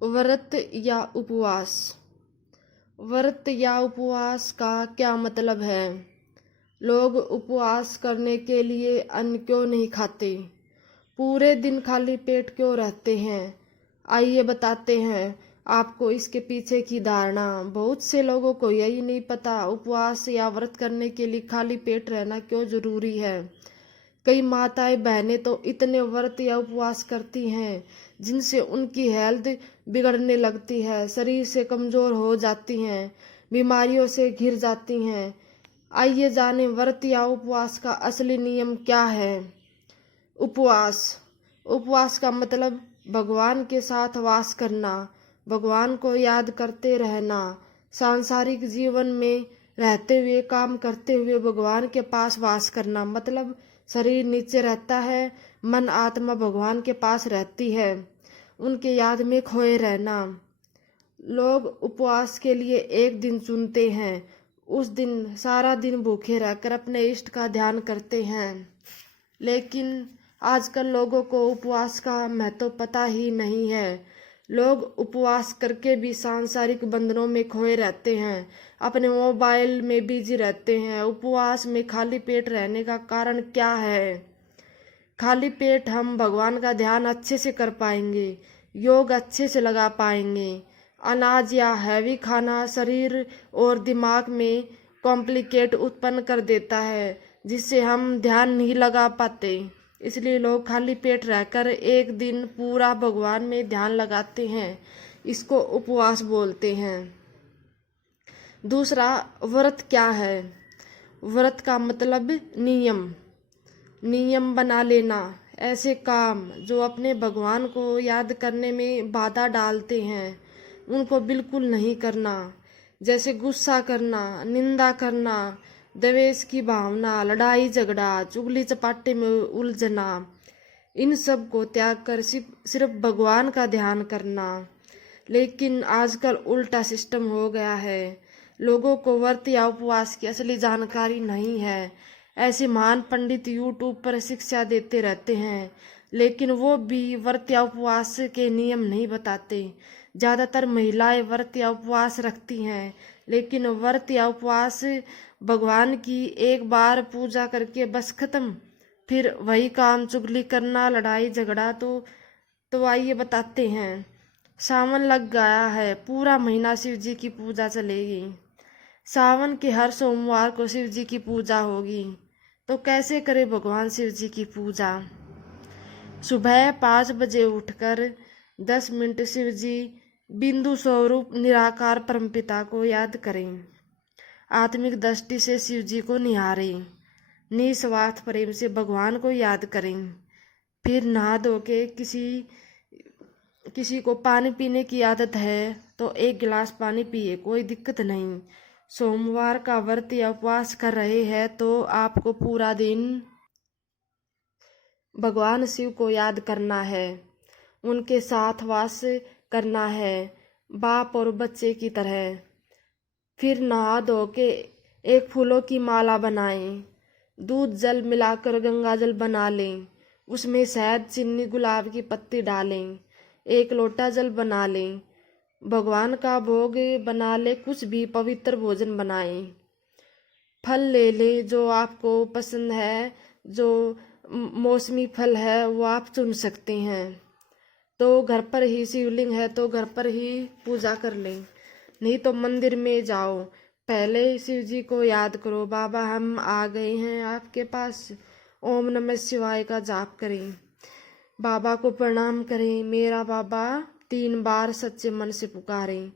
व्रत या उपवास। व्रत या उपवास का क्या मतलब है? लोग उपवास करने के लिए अन्न क्यों नहीं खाते? पूरे दिन खाली पेट क्यों रहते हैं? आइए बताते हैं आपको इसके पीछे की धारणा। बहुत से लोगों को यही नहीं पता उपवास या व्रत करने के लिए खाली पेट रहना क्यों जरूरी है। कई माताएं बहनें तो इतने व्रत या उपवास करती हैं जिनसे उनकी हेल्थ बिगड़ने लगती है, शरीर से कमजोर हो जाती हैं, बीमारियों से घिर जाती हैं। आइए जानें व्रत या उपवास का असली नियम क्या है। उपवास। उपवास का मतलब भगवान के साथ वास करना, भगवान को याद करते रहना, सांसारिक जीवन में रहते हुए काम करते हुए भगवान के पास वास करना। मतलब शरीर नीचे रहता है, मन आत्मा भगवान के पास रहती है, उनके याद में खोए रहना। लोग उपवास के लिए एक दिन चुनते हैं, उस दिन सारा दिन भूखे रहकर अपने इष्ट का ध्यान करते हैं। लेकिन आजकल लोगों को उपवास का महत्व पता ही नहीं है। लोग उपवास करके भी सांसारिक बंधनों में खोए रहते हैं, अपने मोबाइल में बिजी रहते हैं। उपवास में खाली पेट रहने का कारण क्या है? खाली पेट हम भगवान का ध्यान अच्छे से कर पाएंगे, योग अच्छे से लगा पाएंगे। अनाज या हैवी खाना शरीर और दिमाग में कॉम्प्लिकेट उत्पन्न कर देता है, जिससे हम ध्यान नहीं लगा पाते। इसलिए लोग खाली पेट रहकर एक दिन पूरा भगवान में ध्यान लगाते हैं, इसको उपवास बोलते हैं। दूसरा, व्रत क्या है? व्रत का मतलब नियम। नियम बना लेना, ऐसे काम जो अपने भगवान को याद करने में बाधा डालते हैं उनको बिल्कुल नहीं करना। जैसे गुस्सा करना, निंदा करना, द्वेष की भावना, लड़ाई झगड़ा, चुगली चपाटे में उलझना, इन सब को त्याग कर सिर्फ भगवान का ध्यान करना। लेकिन आजकल उल्टा सिस्टम हो गया है। लोगों को व्रत या उपवास की असली जानकारी नहीं है। ऐसे महान पंडित यूट्यूब पर शिक्षा देते रहते हैं, लेकिन वो भी व्रत या उपवास के नियम नहीं बताते। ज्यादातर महिलाएं व्रत या उपवास रखती हैं, लेकिन व्रत या उपवास भगवान की एक बार पूजा करके बस खत्म। फिर वही काम, चुगली करना, लड़ाई झगड़ा। तो आइए बताते हैं। सावन लग गया है, पूरा महीना शिव जी की पूजा चलेगी। सावन के हर सोमवार को शिव जी की पूजा होगी, तो कैसे करें भगवान शिव जी की पूजा? सुबह 5 बजे उठकर 10 मिनट शिव जी बिंदु स्वरूप निराकार परमपिता को याद करें। आत्मिक दृष्टि से शिव जी को निहारें, निस्वार्थ प्रेम से भगवान को याद करें। फिर नहा धो के किसी को पानी पीने की आदत है तो 1 गिलास पानी पिए, कोई दिक्कत नहीं। सोमवार का व्रत या उपवास कर रहे हैं तो आपको पूरा दिन भगवान शिव को याद करना है, उनके साथ वास करना है, बाप और बच्चे की तरह। फिर नहा धो के एक फूलों की माला बनाएं, दूध जल मिलाकर गंगा जल बना लें, उसमें शहद, चीनी, गुलाब की पत्ती डालें, 1 लोटा जल बना लें, भगवान का भोग बना ले, कुछ भी पवित्र भोजन बनाएं। फल ले लें जो आपको पसंद है, जो मौसमी फल है वो आप चुन सकते हैं। तो घर पर ही शिवलिंग है तो घर पर ही पूजा कर लें, नहीं तो मंदिर में जाओ। पहले शिव जी को याद करो, बाबा हम आ गए हैं आपके पास। ओम नमः शिवाय का जाप करें, बाबा को प्रणाम करें, मेरा बाबा 3 बार सच्चे मन से पुकारें।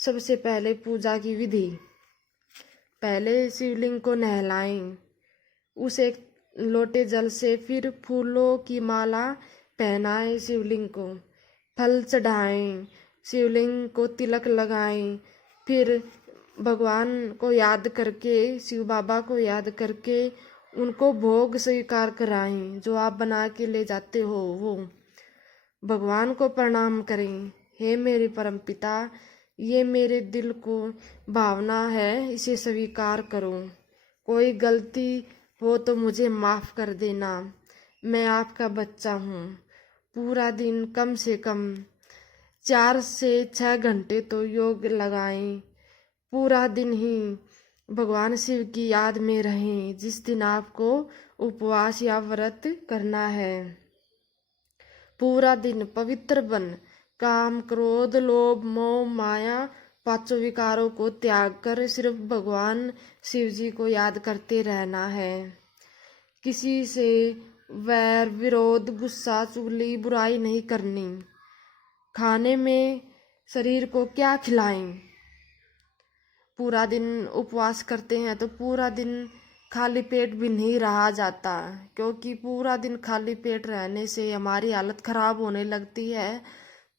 सबसे पहले पूजा की विधि। पहले शिवलिंग को नहलाएं, उस 1 लोटे जल से फिर फूलों की माला पहनाएं शिवलिंग को, फल चढ़ाएं, शिवलिंग को तिलक लगाएं। फिर भगवान को याद करके, शिव बाबा को याद करके उनको भोग स्वीकार कराएं, जो आप बना के ले जाते हो वो। भगवान को प्रणाम करें, हे मेरे परमपिता, ये मेरे दिल को भावना है, इसे स्वीकार करो। कोई गलती हो तो मुझे माफ़ कर देना, मैं आपका बच्चा हूँ। पूरा दिन कम से कम 4 से 6 घंटे तो योग लगाएं। पूरा दिन ही भगवान शिव की याद में रहें। जिस दिन आपको उपवास या व्रत करना है, पूरा दिन पवित्र बन काम, क्रोध, लोभ, मोह, माया, पांचों विकारों को त्याग कर सिर्फ भगवान शिव जी को याद करते रहना है। किसी से वैर, विरोध, गुस्सा, चुगली, बुराई नहीं करनी। खाने में शरीर को क्या खिलाएं? पूरा दिन उपवास करते हैं तो पूरा दिन खाली पेट भी नहीं रहा जाता, क्योंकि पूरा दिन खाली पेट रहने से हमारी हालत खराब होने लगती है,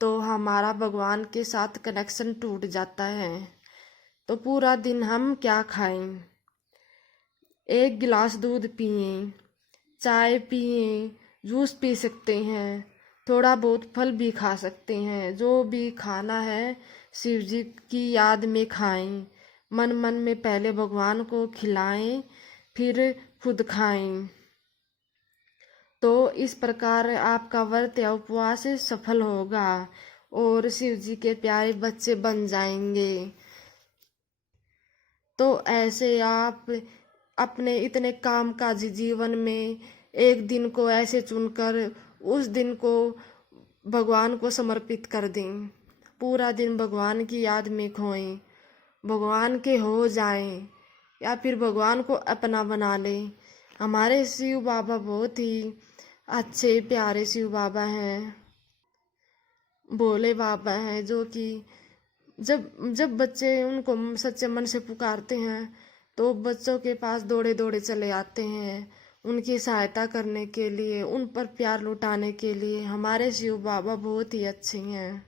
तो हमारा भगवान के साथ कनेक्शन टूट जाता है। तो पूरा दिन हम क्या खाएं? 1 गिलास दूध पिएं, चाय पिएं, जूस पी सकते हैं, थोड़ा बहुत फल भी खा सकते हैं। जो भी खाना है शिव जी की याद में खाएं। मन मन में पहले भगवान को खिलाएं, फिर खुद खाएं। तो इस प्रकार आपका व्रत या उपवास सफल होगा और शिव जी के प्यारे बच्चे बन जाएंगे। तो ऐसे आप अपने इतने कामकाजी जीवन में एक दिन को ऐसे चुनकर उस दिन को भगवान को समर्पित कर दें। पूरा दिन भगवान की याद में खोएं, भगवान के हो जाएं, या फिर भगवान को अपना बना लें। हमारे शिव बाबा बहुत ही अच्छे प्यारे शिव बाबा हैं, भोले बाबा हैं, जो कि जब जब बच्चे उनको सच्चे मन से पुकारते हैं तो बच्चों के पास दौड़े दौड़े चले आते हैं, उनकी सहायता करने के लिए, उन पर प्यार लुटाने के लिए। हमारे शिव बाबा बहुत ही अच्छे हैं।